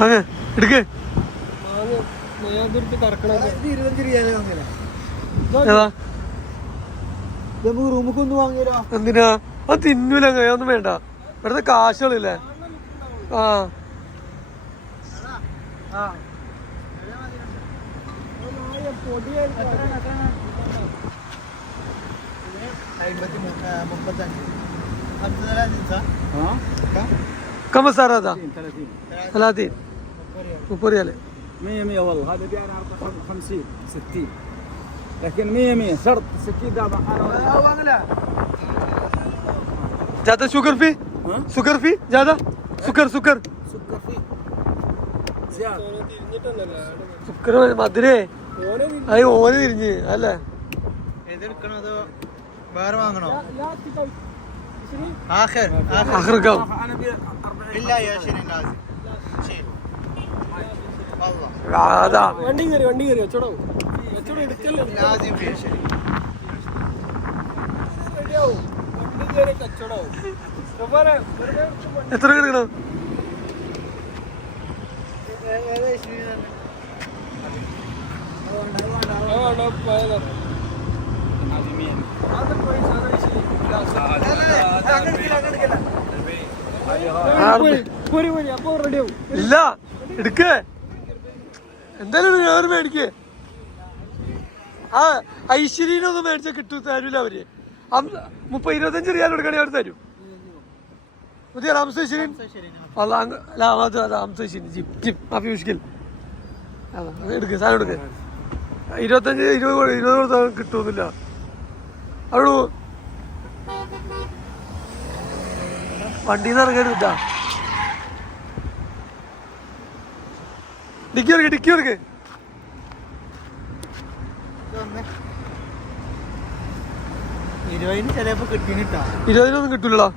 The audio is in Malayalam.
വാങ്ങ എടുക്ക്. റൂമൊക്കൊന്നും വാങ്ങിയാലോ? എന്തിനാ? അത് തിന്നൂല, ഒന്നും വേണ്ട. ഇവിടുത്തെ കാശുകളില്ലേ? ആ كم صار هذا؟ 30 30 ريال. 100 100 والله. هذا بيعني 50 60 لكن 100 100 شرط 60 ده انا ज्यादा शुगर फी? शुगर फी ज्यादा? शुगर शुगर سكر فيه زياده शुगर മധുരേ. അത് ഓന് തിരിഞ്ഞ് അല്ലേ? ഏതെടുക്കണോ അതോ വേറെ വാങ്ങണോ? آخر كم؟ انا ب 40 ഇല്ല 20 لازم شيل والله هذا വണ്ടി കയറി വെച്ചോടോ എടുക്കല്ലോ. لازم في 20 റെഡിയാവും. വണ്ടി കയറി കച്ചവടമാവും. എത്ര എടുക്കണം? അപ്പൊ റെഡിയാവും. ഇല്ല എടുക്കേ, എന്തായാലും ഞാൻ മേടിക്കേ. ആ ഐശ്വര്യനൊന്നും മേടിച്ചാൽ കിട്ടൂ, തരൂല അവര്. 25 റിയാൽ കൊടുക്കണേ അവർ തരും. مدير 25 والله لا هذا 25 جيب ما في مشكلة. يلا എടുക്ക്, സാധനം എടുക്ക്. 25 20 കിട്ടുന്നില്ല. അവിടെ വണ്ടിന്ന് ഇറങ്ങരുതാ. ഡിക്കി ഇറക്ക്. 20 ചിലപ്പോ കിട്ടിട്ടാ. 20 കിട്ടൂലടാ.